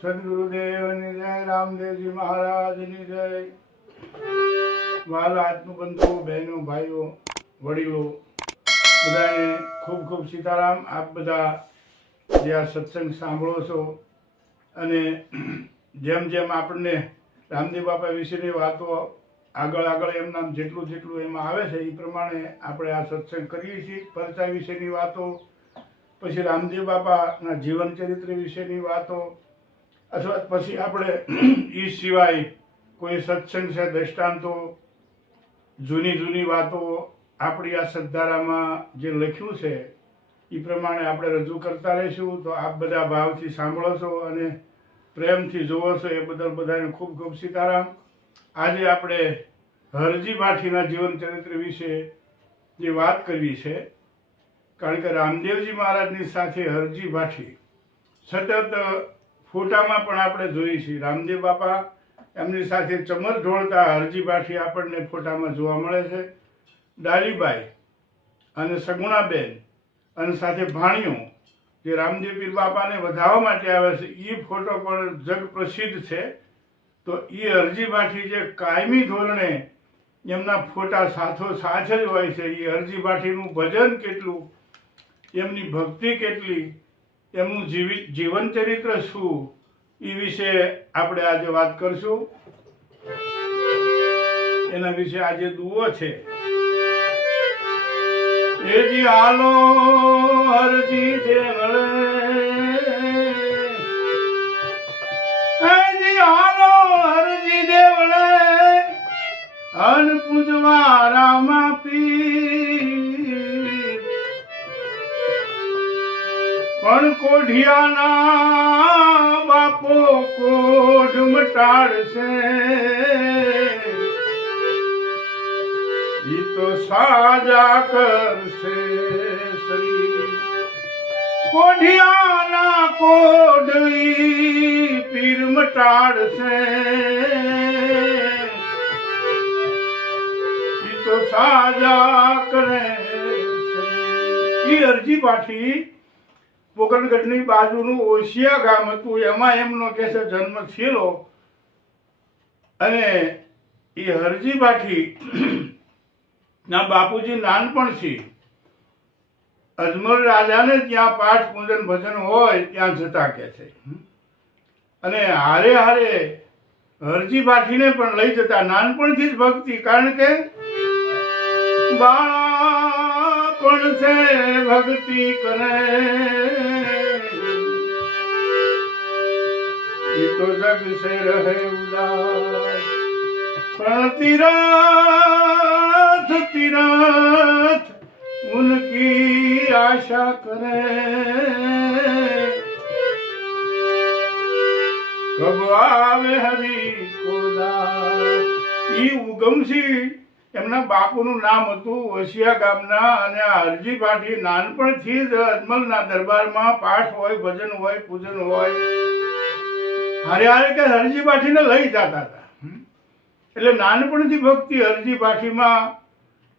સદગુરુદેવની જય, રામદેવજી મહારાજની જય. વાલા આત્મબંધુ બહેનો, ભાઈઓ, વડીલો બધાને ખૂબ ખૂબ સીતારામ. આપ બધા જે આ સત્સંગ સાંભળો છો અને જેમ જેમ આપણને રામદેવ બાપા વિશેની વાતો આગળ આગળ એમના જેટલું જેટલું એમાં આવે છે, એ પ્રમાણે આપણે આ સત્સંગ કરીએ છીએ. પરચા વિશેની વાતો, પછી રામદેવ બાપાના જીવન ચરિત્ર વિશેની વાતો અથવા પછી આપણે એ સિવાય કોઈ સત્સંગ છે, દ્રષ્ટાંતો, જૂની જૂની વાતો, આપણી આ સદ્ધારામાં જે લખ્યું છે એ પ્રમાણે આપણે રજૂ કરતા રહીશું. તો આપ બધા ભાવથી સાંભળો છો અને પ્રેમથી જોવો છો એ બદલ બધાને ખૂબ ખૂબ સીતારામ. આજે આપણે હરજી ભાઠીના જીવન ચરિત્ર વિશે જે વાત કરવી છે, કારણ કે રામદેવજી મહારાજની સાથે હરજી ભાઠી સતત ફોટામાં પણ આપણે જોઈએ છીએ. રામદેવ બાપા એમની સાથે ચમર ઢોળતા હરજી ભાઠી આપણને ફોટામાં જોવા મળે છે. ડાલીબાઈ અને સગુણાબેન અને સાથે ભાણિયો, જે રામદેવ પીર બાપાને વધાવવા માટે આવે છે એ ફોટો પણ જગ પ્રસિદ્ધ છે. તો એ અરજી ભાઠી જે કાયમી ધોરણે એમના ફોટા સાથો સાથ જ હોય છે એ અરજી ભાઠીનું ભજન કેટલું, એમની ભક્તિ કેટલી એમનું જીવી જીવન ચરિત્ર શું? એ વિશે આપણે આજે વાત કરશું. એના વિશે આજે દુઓ છે. એ જી આલો હરજી દેવળે. હાલો, હરજી દેવળે. અન પૂજવા રામા પીર કોઢિયાના બાપો કોઢ મટાડશે. ઈ તો સાજા કરશે શરીર. કોઢિયાના કોઢ પીર મટાડશે. ઈ તો સાજા કરે ઈ અરજી પાઠી પોકરણગઢની બાજુનું ઓશિયા ગામ હતું, એમાં એમનો કે છે જન્મ થયેલો. અને એ હરજી બાઠી ના બાપુજી નાનપણથી અજમલ રાજાને ત્યાં પાઠ પૂજન ભજન હોય ત્યાં જતા કે છે. અને હારે હારે હરજી પાઠીને પણ લઈ જતા, નાનપણથી જ ભક્તિ, કારણ કે બાળપણ છે ભક્તિ કરે? એ તો જગ છે રહે ઉદાસ. પણ તીરથ તીરથ ઉનકી આશા કરે. કબ આવે હરી કોદા ઈ ઉગમસિંહ એમના બાપુનું નામ હતું વસિયા ગામના અને હરજી પાઠી નાનપણથી જ અજમલના દરબારમાં પાઠ હોય, ભજન હોય, પૂજન હોય. હારે હારે કે હરજી પાઠીને લઈ જતા હતા. એટલે નાનપણથી ભક્તિ હરજી પાઠીમાં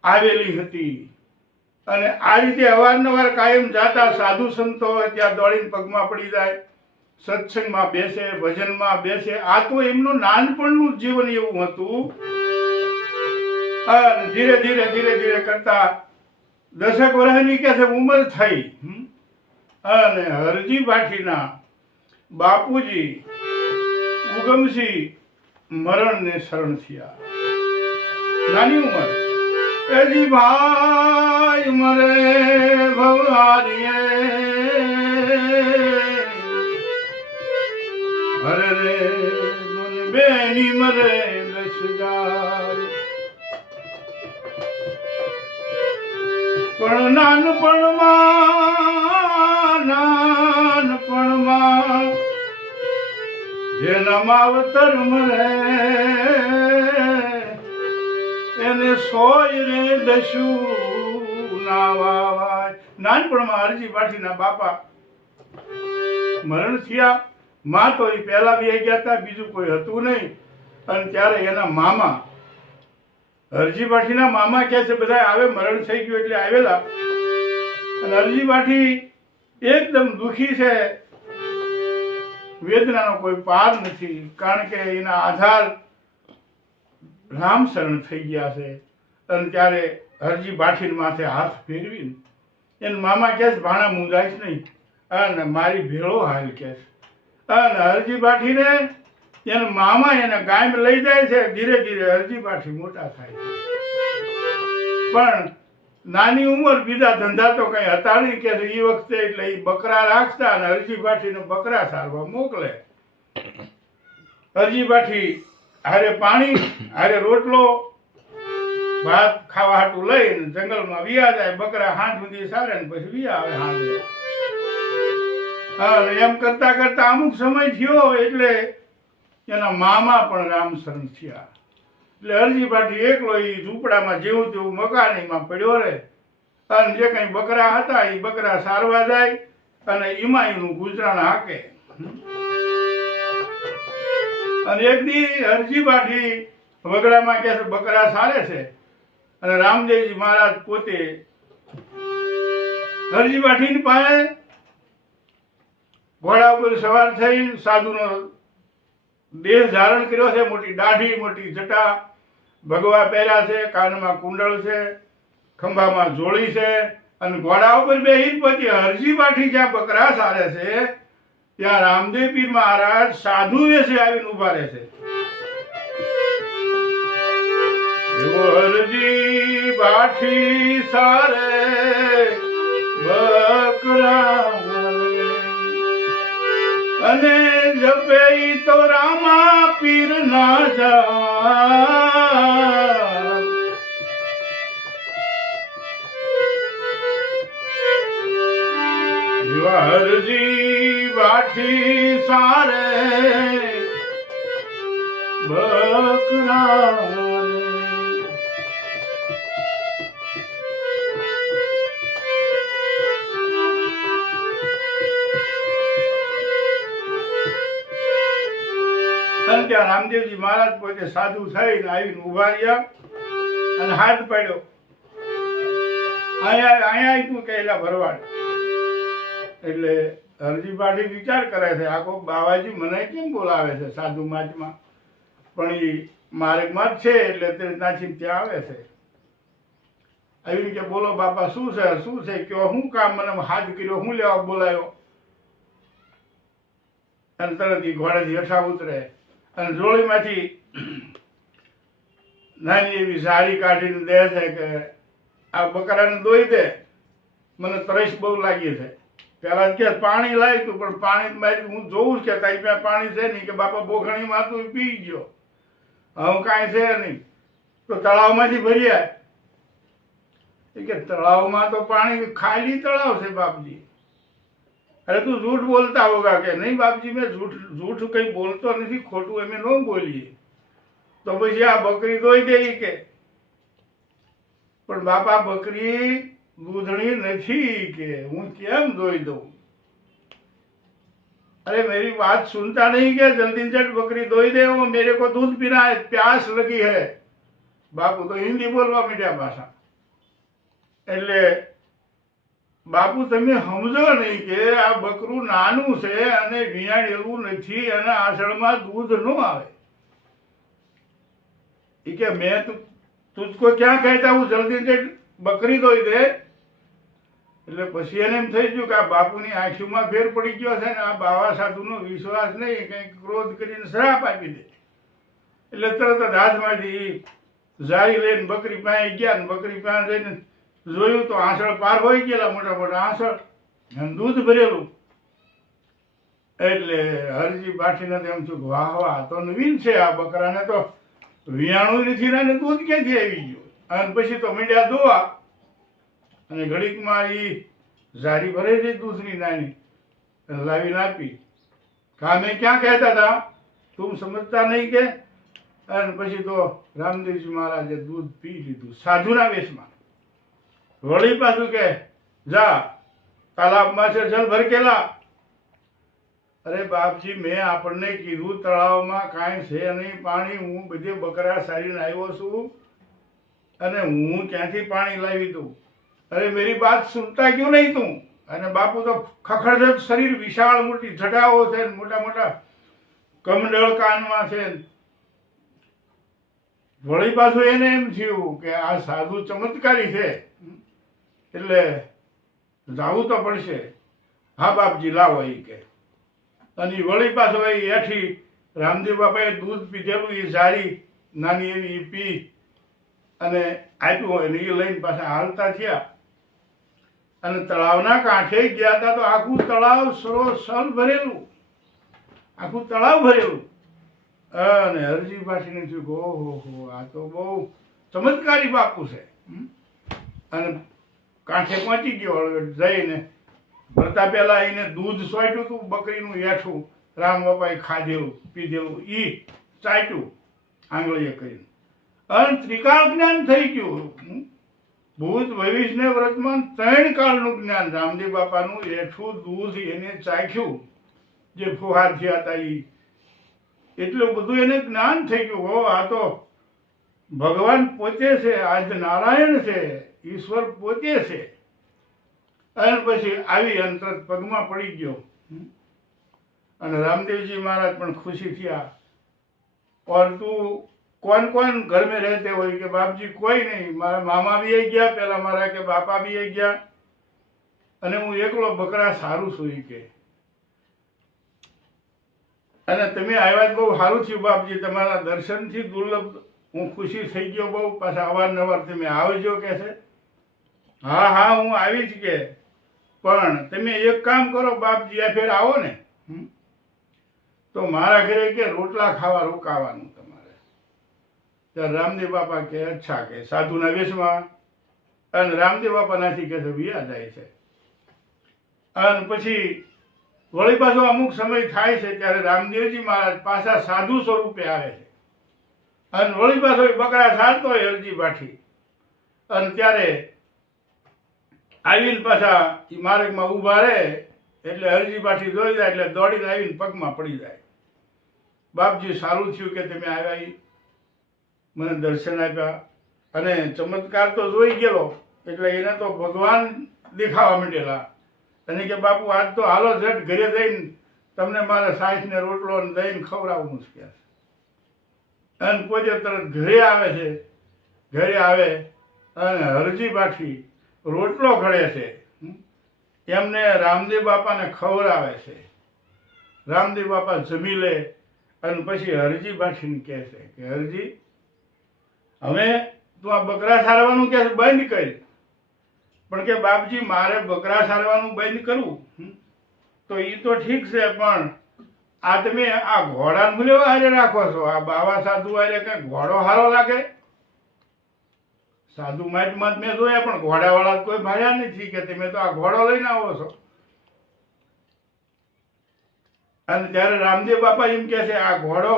આવેલી હતી. અને આ રીતે અવારનવાર કાયમ જાતા સાધુ સંતો હોય, ત્યાં દોડીને પગમાં પડી જાય, સત્સંગમાં બેસે, ભજનમાં બેસે. આ તો એમનું નાનપણનું જીવન એવું હતું અને ધીરે ધીરે ધીરે ધીરે કરતા દશક વર્ષની કે ઉંમર થઈ. અને હરજી પાઠીના બાપુજી ઉગમસિંહ મરણને શરણ થયા. નાની ઉંમર. એજી ભાઈ મરે ભવારીએ હરે બેની મરે દસ જાય પણ નાનપણમાં નાનપણમાં જેના માવતર મરે એને સોય રે દશું ના વાવાય નાનપણમાં હરજી પાઠીના બાપા મરણ થયા. માં તો એ પહેલા બી ગયા હતા બીજું કોઈ હતું નહીં. અને ત્યારે એના મામા હરજી પાઠીના મામા કહે છે બધા આવે, મરણ થઈ ગયું એટલે આવેલા. અને હરજી પાઠી એકદમ દુખી છે. વેદનાનો કોઈ પાર નથી, કારણ કે એના આધાર રામ શરણ થઈ ગયા છે. અને ત્યારે હરજી બાઠીને માથે હાથ ફેરવીને એને મામા કહે છે, ભાણા મુંજાઈશ નહીં. અને મારી ભેળો હાલ કહે છે. અને હરજી બાઠીને એને મામા એને કાયમ લઈ જાય છે, ધીરે ધીરે હરજી પાછી મોટા થાય છે. પણ નાની ઉંમર બીજા ધંધા તો કઈ હતા નહીં કે એ વખતે એટલે એ બકરા રાખતા અને હરજી પાઠીને બકરા સારવા મોકલે. હરજી પાઠી હારે પાણી, હારે રોટલો, ભાત ખાવા હાટું લઈને જંગલમાં વિયા જાય, બકરા હાંજ સુધી સારે ને પછી વિયા આવે હાંજે એમ કરતા કરતા અમુક સમય થયો એટલે એના મામા પણ રામસરણ થયા. એટલે હરજી પાટી એકલો એ ઝૂંપડામાં જેવું તેવું મકાનીમાં પડ્યો રહે. અને જે કંઈ બકરા હતા એ બકરા સારવા જાય અને એમાં એનું ગુજરાન હાકે. અને એક દી હરજી પાટી વગડામાં કે બકરા સારે છે. અને રામદેવજી મહારાજ પોતે હરજી પાટીની પાસે ઘોડા ઉપર સવાર થઈ સાધુનો દેહ ધારણ કર્યો છે, મોટી દાઢી, મોટી જટા, ભગવા પહેર્યા છે, કાનમાં કુંડળ છે, ખંભામાં જોડી છે, અને ઘોડા ઉપર બે હિત પછી હરજી પાઠી જ્યાં બકરા સારે છે, ત્યાં રામદેવ પીર મહારાજ સાધુ વેશે આવીને ઊભા રહે છે. હરજી પાઠી સારે બકરા અને જપે તો રામા પીર ના જા હરજી વાઠી સારે બકરા ત્યાં રામદેવજી મહારાજ પોતે સાધુ થઈને આવીને ઊભા રહ્યા અને હાથ પાડ્યો. અહીંયા અહીંયા તું કહેલા ભરવાડ. એટલે હરજી પાટી વિચાર કરે છે આખો બાવાજી મને કેમ બોલાવે છે સાધુ માચમાં પણ એ માર્ગમાં જ છે એટલે તે ત્યાંથી ત્યાં આવે છે. આવી રીતે બોલો, બાપા, શું છે? શું છે? કયો? શું કામ મને હાથ કર્યો? હું લેવા બોલાયો? અને તરત એ ઘોડેથી હેઠા ઉતરે. અને જોડીમાંથી નાની એવી સાડી કાઢીને દે છે કે આ બકરાને દોઈ દે. મને તરસ બહુ લાગી છે. પેલા કે પાણી લાવી તું પણ પાણી મારી હું જોઉં જ કે તારી પાસે પાણી છે નહીં કે બાપા બોખણીમાં તું પી ગયો. હવે કાંઈ છે નહીં. તો તળાવમાંથી ભરી આય એ કે તળાવમાં તો પાણી ખાલી તળાવ છે બાપજી. અરે તું જૂઠ બોલતા હોગા કે નહીં બાપજી મેં જૂઠ જૂઠ કંઈ બોલતો નથી ખોટું એમ ન બોલીએ તો પછી આ બકરી દોઈ દે ઈ કે પણ બાપા બકરી દૂધણી નથી કે હું કેમ દોઈ દઉં अरे मेरी बात सुनता नहीं क्या जल्दी से झट बकरी धोई दे वो मेरे को दूध पीना है प्यास लगी है બાપુ તો હિન્દી બોલવા મીડિયા ભાષા એટલે બાપુ, તમે સમજો નહીં કે આ બકરું નાનું છે અને વિયાણેલું નથી અને આસળમાં દૂધ ન આવે. એ કે મેં તુજકો ક્યાં કહેતા હું જલ્દી બકરી દોઈ દે. એટલે પછી એને એમ થઈ ગયું કે આ બાપુની આંખીમાં ફેર પડી ગયો છે ને આ બાવા સાધુનો વિશ્વાસ નહીં, કંઈક ક્રોધ કરીને શ્રાપ આપી દે. એટલે તરત જ હાથમાંથી જાળી લઈને બકરી પાસે ગયા ને બકરી પાસે જઈને જોયું તો આસળ પાર હોય ગયેલા મોટા મોટા આસળ દૂધ ભરેલું. એટલે હરજી બાઠીને તો એમ થયું વાહ વાહ તો નવીન છે, આ બકરાને તો વિયાણું નથી ને દૂધ ક્યાંથી આવી ગયું? અને પછી તો મીડિયા ધોવા અને ઘડીકમાં એ ઝારી ભરે છે દૂધની નાની. લાવીને આપી. કામે ક્યાં કહેતા હતા? તું સમજતા નહીં કે? અને પછી તો રામદેવજી મહારાજે દૂધ પી લીધું. સાધુના વેશમાં. વળી પાછું કે, જા, તાલાબમાં છે, જલ ભરકેલા અરે બાપજી, મેં આપણને કીધું, તળાવમાં કાંઈ છે નહીં, પાણી હું બધે બકરા સારીને આવ્યો છું અને હું ક્યાંથી પાણી લાવી દઉં? અરે મેરી બાત સુનતા ક્યું નહીં તું? અને બાપુ તો ખખડધજ શરીર વિશાળ મોટી જટાઓ છે મોટા મોટા કમંડળ કાનમાં છે વળી પાછું એને એમ થયું કે આ સાધુ ચમત્કારી છે. એટલે જાવું તો પડશે. હા, બાપજી, લાવો એ કે. અને વળી પાછો એ હેઠી રામદેવ બાપાએ દૂધ પીધેલું એ સારી, નાની એવી એ પી અને આપ્યું હોય ને એ લઈને પાછા હાલતા થયા. અને તળાવના કાંઠે ગયા હતા તો આખું તળાવ સરોસર ભરેલું. આખું તળાવ ભરેલું. અને હરજી પાછીને થયું ઓહો હો આ તો બહુ ચમત્કારી બાપુ છે? અને કાંઠે પહોંચી ગયો જઈને. ભરતા પહેલાં એને દૂધ સોટ્યું હતું, બકરીનું હેઠું. રામ બાપાએ ખાધેલું, પીધેલું. એ ચાટ્યું, આંગળીએ કરીને. અને ત્રિકાળ જ્ઞાન થઈ ગયું? ભૂત ભવિષ્ય ને વ્રતમાં ત્રણ કાળનું જ્ઞાન રામદેવ બાપાનું હેઠું દૂધ એને ચાખ્યું. જે ફુહાર થયા હતા એ એટલું બધું એને જ્ઞાન થઈ ગયું. હો, આ તો ભગવાન પોતે છે, આજ નારાયણ છે. ઈશ્વર પોતે છે. અને પછી આવી અંતર પગમાં પડી ગયો. અને રામદેવજી મહારાજ પણ ખુશી થયા. પરંતુ કોણ કોણ ઘર મેં રહેતે હોય કે બાપજી કોઈ નહીં. મારા મામા બી આવી ગયા પહેલાં મારા કે બાપા બી આવી ગયા. અને હું એકલો બકરા સારું છું કે. અને તમે આવ્યા જ બહુ સારું થયું બાપજી. તમારા દર્શનથી દુર્લભ હું ખુશી થઈ ગયો બહુ. પાછા અવારનવાર તમે આવજો કે છે. હા હા, હું આવી જ કે. પણ તમે એક કામ કરો, બાપજી, આ ફેર આવો ને? તો મારા ઘરે કે રોટલા ખાવા રોકાવાનું તમારે. ત્યારે રામદેવ બાપા કે, અચ્છા કે, સાધુના વેશમાં. અને રામદેવ બાપાનાથી કે છે, વિયા જાય છે. અને પછી વળી પાછો અમુક સમય થાય છે, ત્યારે રામદેવજી મહારાજ પાછા સાધુ સ્વરૂપે આવે છે. અને વળી પાછો બકરા સારતો હોય અરજી પાઠી અને ત્યારે આવીને પાછા એ માર્ગમાં ઊભા રહે, એટલે હરજી બાઠી જોઈ જાય, એટલે દોડીને આવીને પગમાં પડી જાય. બાપજી, સારું થયું કે તમે આવ્યા મને દર્શન આપ્યા. અને ચમત્કાર તો જોઈ ગયેલો, એટલે એને તો ભગવાન દેખાવા માંડેલા. અને કે બાપુ, આજ તો હાલો ઝટ ઘરે જઈને તમને મારે સાસને રોટલો દઈને ખવડાવવું છે અને પોતે તરત ઘરે આવે છે, ઘરે આવે અને હરજી બાઠી રોટલો ઘડે છે? એમને રામદેવ બાપાને ખવડાવે છે. રામદેવ બાપા જમી લે અને પછી હરજી બાઠીને કહે છે કે હરજી, હવે તું આ બકરા સારવાનું કે બંધ કરી. પણ કે બાપજી, મારે બકરા સારવાનું બંધ કરવું? તો એ તો ઠીક છે, પણ આ તમે આ ઘોડાને ભૂલ્યો હારે રાખો છો, આ બાવા સાધુ હારે કઈ ઘોડો હારો લાગે? સાધુ માઇટમાં મેં જોયા, પણ ઘોડાવાળા કોઈ ભાડ્યા નથી કે તમે તો આ ઘોડો લઈને આવો છો. અને ત્યારે રામદેવ બાપા એમ કહે છે, આ ઘોડો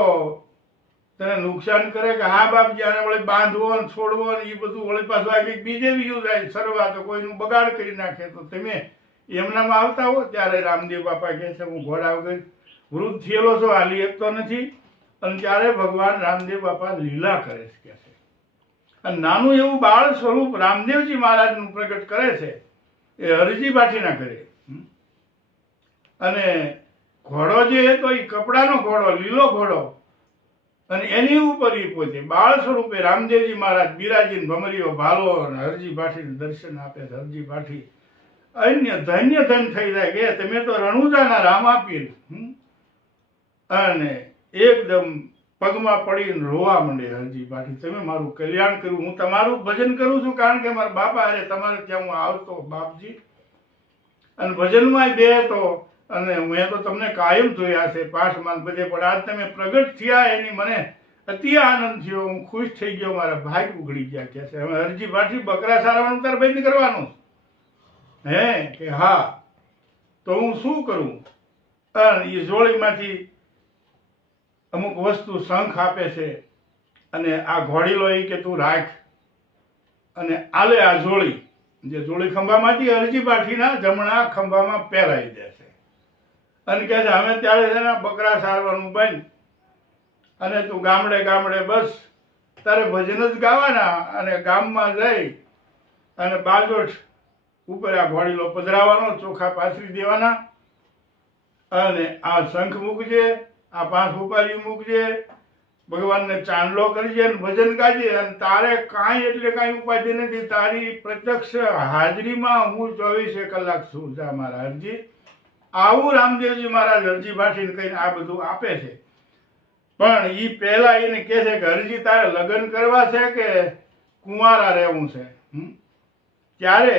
તને નુકસાન કરે કે હા બાપજી, આને વળી બાંધવો ને છોડવો ને એ બધું વળી પાછું આગળ બીજે બીજું જાય સરવા તો કોઈનું બગાડ કરી નાખે. તો તમે એમનામાં આવતા હો, ત્યારે રામદેવ બાપા કહે છે, હું ઘોડા વગર વૃદ્ધ થયેલો છો, હાલી એકતો નથી. અને ત્યારે ભગવાન રામદેવ બાપા લીલા કરે છે કે છે. નાનું એવું બાળ સ્વરૂપ રામદેવજી મહારાજનું પ્રગટ કરે છે, એ હરજી બાઠીના ઘરે. અને ઘોડો જે હતો, એ કપડાનો ઘોડો, લીલો ઘોડો, અને એની ઉપર એ પોતે બાળ સ્વરૂપે રામદેવજી મહારાજ બિરાજીને ભમરીઓ ભાલો અને હરજી ભાઠીને દર્શન આપે હરજી ભાઠી અન્ય ધન્ય ધન થઈ જાય કે તમે તો રણુજાના રામ હમ? અને એકદમ પગમાં પડીને રોવા માંડે હરજી પાટી તમે મારું કલ્યાણ કર્યું. હું તમારું ભજન કરું છું કારણ કે મારા બાપા અરે તમારે ત્યાં હું આવતો બાપજી. અને ભજનમાં બે તો, અને મેં તો તમને કાયમ જોયા છે, પાઠમાં બધે, પણ આજ તમે પ્રગટ થયા એની મને અતિ આનંદ થયો. હું ખુશ થઈ ગયો. મારા ભાગ ઉઘડી ગયા કે છે. હવે હરજી પાટી બકરા સારવાનું તાર બંધ કરવાનું. હે, કે હા. તો હું શું કરું? અને એ જોડીમાંથી અમુક વસ્તુ શંખ આપે છે અને આ ઘોડીલો એ કે તું રાખ. અને આલે આ જોળી, જે જોળી ખંભામાંથી અરજી પાઠીના જમણા ખંભામાં પહેરાવી દેશે અને કહે છે, અમે ત્યારે છે ને બકરા સારવાનું બંધ અને તું ગામડે ગામડે બસ, તારે ભજન જ ગાવાના અને ગામમાં જઈ અને બાજોઠ ઉપર આ ઘોડીલો પધરાવાનો, ચોખા પાથરી દેવાના. અને આ શંખ મૂકજે આ પાંચ ઉપારી મૂકજે, ભગવાનને ચાંદલો કરજે અને ભજન ગાજે અને તારે કાંઈ એટલે કાંઈ ઉપાધિ નથી. તારી પ્રત્યક્ષ હાજરીમાં હું ચોવીસે કલાક છું જા મારા હરજી. આવું રામદેવજી મહારાજ હરજી ભાષીને કહીને આ બધું આપે છે. પણ એ પહેલા એને કહે છે કે હરજી તારે લગ્ન કરવા છે કે કુંવારા રહેવું છે? ત્યારે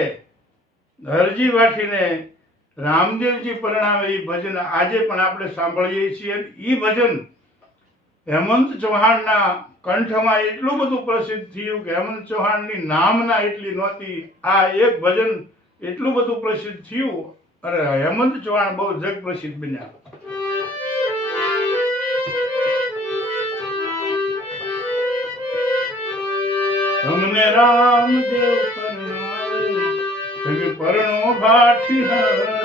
હરજી વાઠીને રામદેવજી પરિણામે એ ભજન આજે પણ આપણે સાંભળીએ છીએ એ ભજન હેમંત ચૌહાણના કંઠમાં એટલું બધું પ્રસિદ્ધ થયું કે હેમંત ચૌહાણની નામના એટલી નહોતી આ એક ભજન એટલું બધું પ્રસિદ્ધ થયું અરે હેમંત ચૌહાણ બહુ જગ પ્રસિદ્ધ બન્યા તમને રામદેવ પરણાવે પરણો ભાઠી હરજી.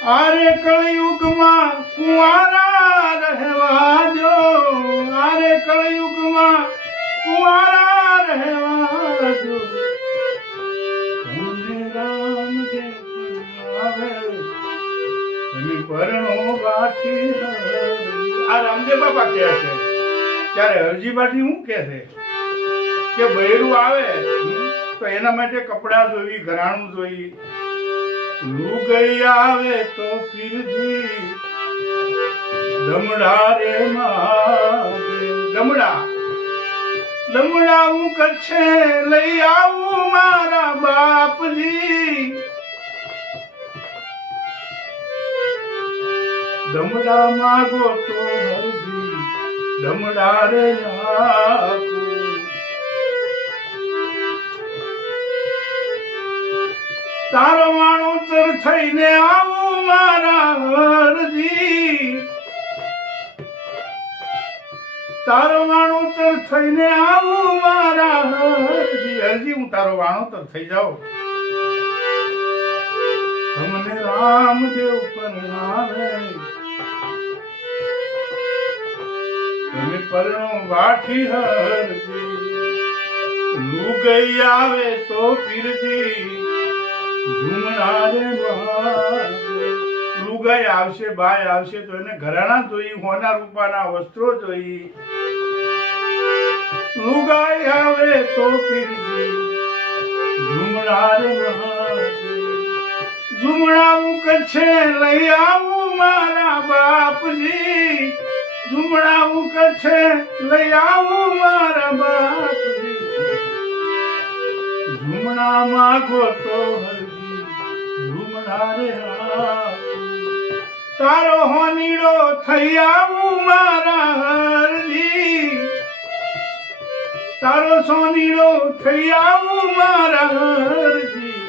આરે કળયુગમાં કુંવારા રહેવા જો આરે કળયુગમાં કુંવારા રહેવા જો તમને રામદેવ પરણાવે તમે પરણો હરજી. આ રામદેવ બાપા કહે છે. ત્યારે હરજી બાટી શું કહે છે? કે બૈરું આવે તો એના માટે કપડાં જોઈ ઘરાણું જોઈ લુગઈ આવે તો પીરજી દમડા રે દમડા દમડા હું કચ્છે લઈ આવું મારા બાપજી. દમડા માગો તો હરજી. દમડા રે આપું તારો ચર થઈને આવું મારા હરજી તારો વાણોતર થઈને આવું મારા હરજી હરજી હું તારો વાણોતર થઈ જાઉં. તમને રામદેવ પરણાવે તમે પરણો વાઠી હરજી. લુગઈ આવે તો પીરજી. આવશે બાય આવશે તો એને ઘરાણા જોઈ, હોના રૂપાના વસ્ત્રો જોઈ. લુગાઈ આવે તો પીરજી. કચ્છે લઈ આવું મારા બાપજી. ઝુમણાવું કચ્છે લઈ આવું મારા બાપજી. ઝુમણા માગો તો હરજી તારો હોનીડો થઈ આવું મારા હરજી તારો સોનીડો થઈ આવું મારા હરજી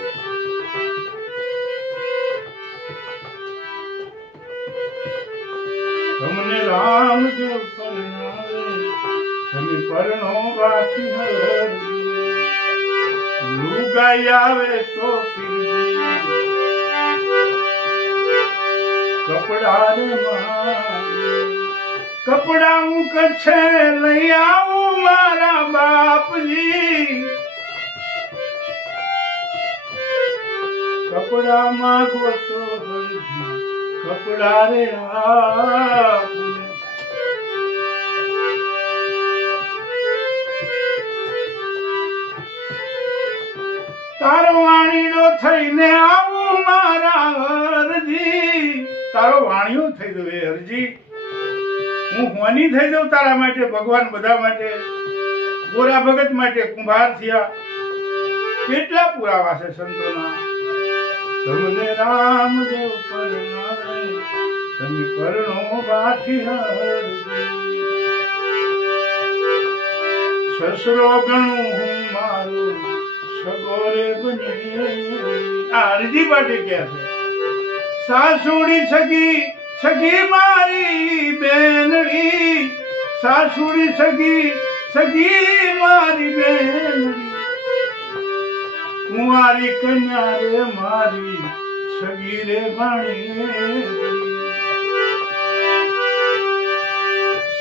તમને રામદેવ પરણાવે તમે પરણો બાકી હરજી લુગાઈ આવે તો પીરજી કપડા રે માગે કપડા હું કચ્છે લઈ આવું મારા બાપજી. કપડા માગો તો કપડા રે આપું તારો વાણીડો થઈને આવું મારા હરજી. તારો વાણિયો થઈ જવું હરજી, હું હોની થઈ જાઉં તારા માટે, ભગવાન બધા માટે, ગોરા ભગત માટે કુંભાર થયા. કેટલા પુરાવા છે સંતોના? તમને રામદેવ તમે કરણો બાકી સસરો ગણું હું મારું, સગોરે બની આ અરજી માટે ક્યાં છે? સાસુડી સગી સગી મારી બેનડી. સાસુડી સગી સગી મારી બેનડી. કુંવારી કન્યા રે મારી સગી રે ભણી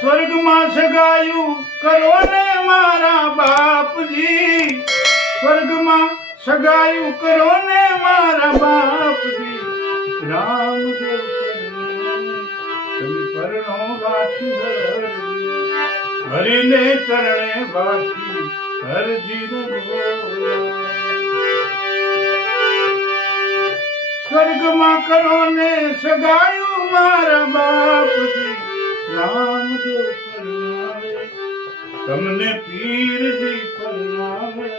સ્વર્ગમાં સગાયું કરો ને મારા બાપજી. સ્વર્ગમાં સગાયું કરો ને મારા બાપજી. રામદેવ. તમે પરણો હરજી. હરિને ચરણે બાકી હરજીને. સ્વર્ગમાં કરો ને સગાયું મારા બાપજી રામદેવ પરણાવે તમને પીરજી પરણાવે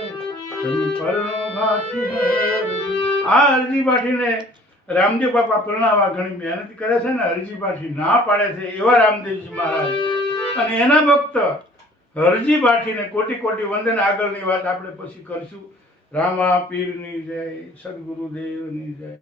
તમે પરણો ભાથી હરજી. આ રામદેવ બાપા પ્રણાવા ઘણી મહેનત કરે છે ને હરજી ભાટી ના પાડે છે એવા રામદેવજી મહારાજ. અને એના ભક્ત હરજી ભાટીને કોટી કોટી વંદન આગળની વાત આપણે પછી કરશું. રામા પીરની જય, સદગુરુદેવની જય.